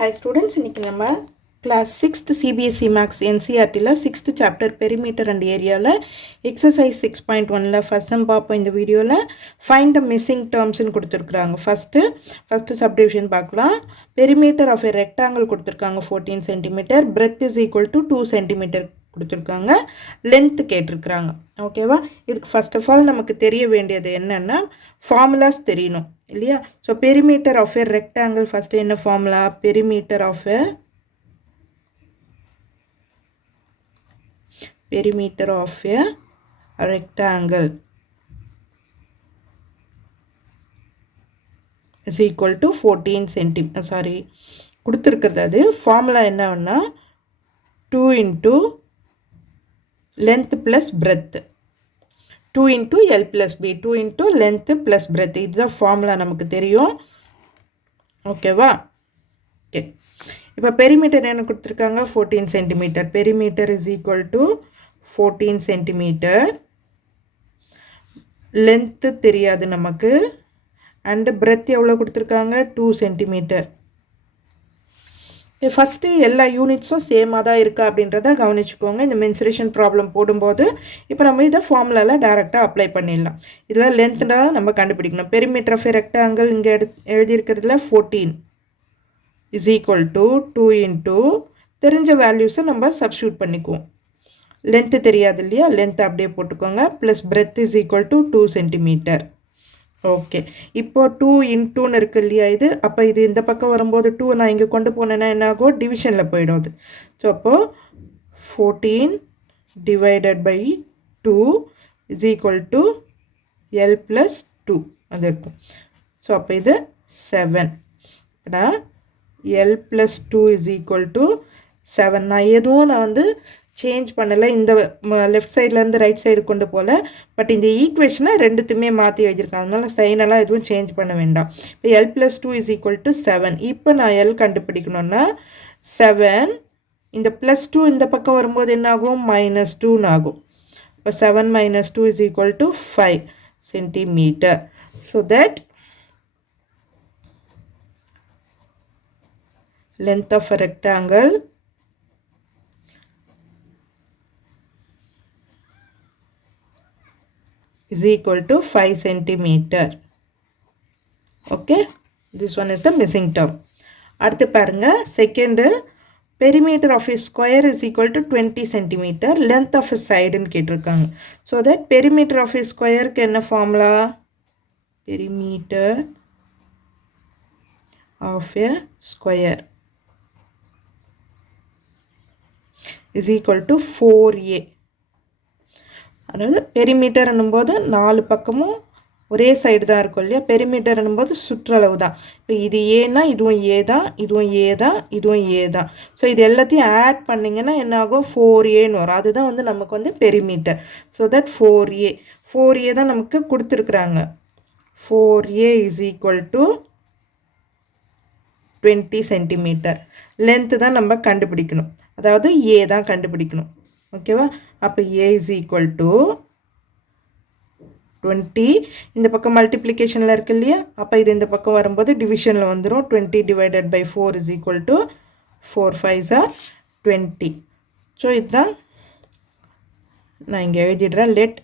Hi students, இன்னைக்கு நம்ம class 6th CBSE Maths NCERTல 6th chapter perimeter and areaல exercise 6.1ல first sum பார்ப்போம். இந்த வீடியோல find the missing terms ன்னு கொடுத்திருக்காங்க. first subdivision பார்க்கலாம். Perimeter of a rectangle கொடுத்திருக்காங்க 14 cm, breadth is equal to 2 cm கொடுத்திருக்காங்க, length கேட்டிருக்காங்க. ஓகேவா? இதுக்கு first of all நமக்கு தெரிய வேண்டியது என்னன்னா formulas தெரியணும் இல்லையா? So perimeter of a rectangle first என்ன formula? Perimeter of a rectangle is equal to 14 cm. Sorry, கொடுத்திருக்கிறது அது formula என்னன்னா 2 into length plus breadth, 2 into L plus B, 2 into length plus breadth. இதுதான் formula நமக்கு தெரியும். ஓகேவா? ஓகே, இப்போ perimeter என்ன கொடுத்திருக்காங்க? 14 cm. Perimeter is equal to 14 cm. length தெரியாது நமக்கு, and breadth எவ்வளவு கொடுத்திருக்காங்க? 2 cm. ஃபர்ஸ்ட் எல்லா யூனிட்ஸும் சேமாக தான் இருக்கா அப்படின்றத கவனிச்சுக்கோங்க. இந்த மென்சுரேஷன் ப்ராப்ளம் போடும்போது இப்போ நம்ம இதை ஃபார்முலாவில் டைரெக்டாக அப்ளை பண்ணிடலாம். இதில் லென்த்னா நம்ம கண்டுபிடிக்கணும். பெரிமீட்டர் ஆஃப் ரெக்டாங்கிள் இங்கே எழுதியிருக்கிறதுல 14 இஸ் ஈக்குவல் டு 2 இன்ட்டு தெரிஞ்ச வேல்யூஸை நம்ம சப்ஸ்டியூட் பண்ணிக்குவோம். லென்த்து தெரியாது இல்லையா, லென்த் அப்படியே போட்டுக்கோங்க. Plus breadth is equal to 2 cm. Okay, இப்போ 2 இன்டூன்னு இருக்குது இல்லையா இது, அப்போ இது இந்த பக்கம் வரும்போது 2 நான் இங்கே கொண்டு போனேன்னா என்ன ஆகும்? டிவிஷனில் போயிடும் அது. ஸோ அப்போது 14 divided by 2 is equal to L + 2 அது இருக்கும். ஸோ அப்போ இது 7. L + 2 is equal to 7. நான் எதுவும் வந்து சேஞ்ச் பண்ணலை, இந்த லெஃப்ட் சைட்லேருந்து ரைட் சைடு கொண்டு போகல. பட் இந்த ஈக்குவேஷனை ரெண்டுத்துமே மாற்றி எழுதியிருக்காங்க, அதனால் சைனெல்லாம் எதுவும் சேஞ்ச் பண்ண வேண்டாம். இப்போ L + 2 இஸ் ஈக்குவல் டு 7. இப்போ நான் L கண்டுபிடிக்கணுன்னா 7 இந்த +2 இந்த பக்கம் வரும்போது என்ன ஆகும்? -2 ஆகும். இப்போ 7 - 2 is equal to 5 cm. So that length of a rectangle is equal to 5 cm. Okay, this one is the missing term. அடுத்து பாருங்க, second perimeter of a square is equal to 20 cm, length of a side ன்னு கேட்டிருக்காங்க. so that perimeter of a square க்கு என்ன formula? perimeter of a square is equal to 4a. அதாவது perimeter என்னும்போது 4 பக்கமும் ஒரே side தான் இருக்கும் இல்லையா, பெரிமீட்டர் என்னும்போது சுற்றளவு தான். இப்போ இது ஏன்னா இதுவும் ஏ தான், இதுவும் ஏ தான், இதுவும் ஏ தான். ஸோ இது எல்லாத்தையும் ஆட் பண்ணிங்கன்னா என்ன ஆகும்? 4aன்னு வரும். அதுதான் வந்து நமக்கு வந்து பெரிமீட்டர். ஸோ தட் 4a தான் நமக்கு கொடுத்துருக்குறாங்க. 4a is equal to 20 cm. Length தான் நம்ம கண்டுபிடிக்கணும், அதாவது ஏ தான் கண்டுபிடிக்கணும். ஓகேவா? அப்போ a இஸ் ஈக்குவல் டு 20, இந்த பக்கம் மல்டிப்ளிகேஷனில் இருக்கு இல்லையா, அப்போ இது இந்த பக்கம் வரும்போது டிவிஷனில் வந்துடும். 20 divided by 4 is equal to 4 5s are 20. So இதுதான் நான் இங்கே எழுதிடுறேன். Let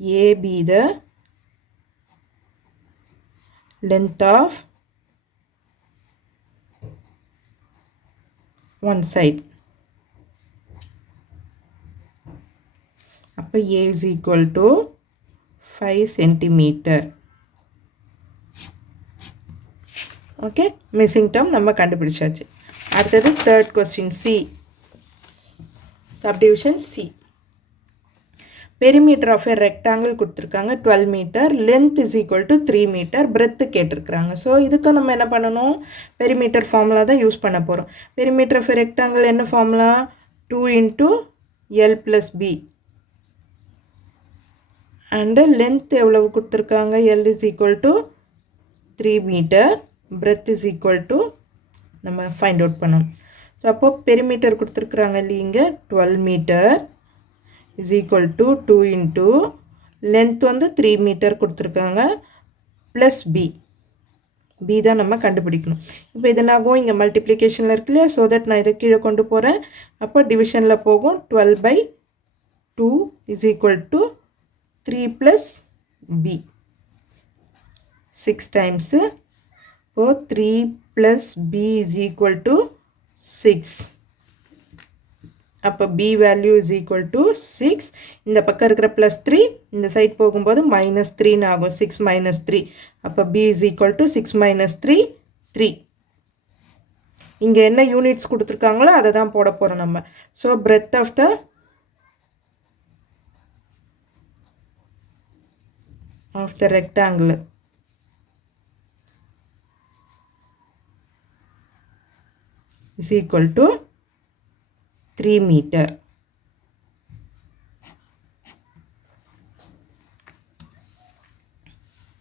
A B the length of one side. அப்போ a is equal to 5 cm. Okay, missing term நம்ம கண்டுபிடிச்சாச்சு. அடுத்தது third question, C subdivision C. Perimeter of a rectangle கொடுத்துருக்காங்க 12 metre, length is equal to 3 metre, breadth கேட்டிருக்கிறாங்க. So இதுக்கு நம்ம என்ன பண்ணணும்? பெரிமீட்டர் ஃபார்முலா தான் யூஸ் பண்ண போகிறோம். பெரிமீட்டர் ஆஃப் எ ரெக்டாங்கிள் என்ன formula? 2 into L + B. And length எவ்வளவு கொடுத்துருக்காங்க? L is equal to 3 metre, breadth is equal to நம்ம ஃபைண்ட் அவுட் பண்ணணும். ஸோ அப்போது பெரிமீட்டர் கொடுத்துருக்குறாங்க இல்லைங்க, 12 metre is equal to 2 into length வந்து 3 மீட்டர் கொடுத்துருக்காங்க ப்ளஸ் பி. பி தான் நம்ம கண்டுபிடிக்கணும். இப்போ இது என்னாகும், இங்கே மல்டிப்ளிகேஷனில் இருக்கு இல்லையா, ஸோ தட் நான் இதை கீழே கொண்டு போகிறேன். அப்போ டிவிஷனில் போகும். 12/2 is equal to 3 + b 6 times. இப்போது 3 + b இஸ் ஈக்குவல் டு 6. அப்போ b value is equal to 6. இந்த பக்கம் இருக்கிற +3 இந்த சைட் போகும்போது -3 ஆகும். 6 - 3. அப்போ b இஸ் ஈக்குவல் டு 6 - 3 3. இங்கே என்ன யூனிட்ஸ் கொடுத்துருக்காங்களோ அதை தான் போட போகிறோம் நம்ம. So breadth of the rectangle is equal to 3 metre.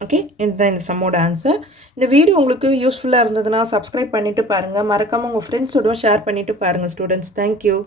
Okay, இதுதான் இந்த சம்மோட ஆன்சர். இந்த வீடியோ உங்களுக்கு யூஸ்ஃபுல்லாக இருந்ததுன்னா சப்ஸ்கிரைப் பண்ணிவிட்டு பாருங்கள். மறக்காமல் உங்கள் ஃப்ரெண்ட்ஸோட ஷேர் பண்ணிவிட்டு பாருங்கள் ஸ்டூடெண்ட்ஸ். தேங்க்யூ.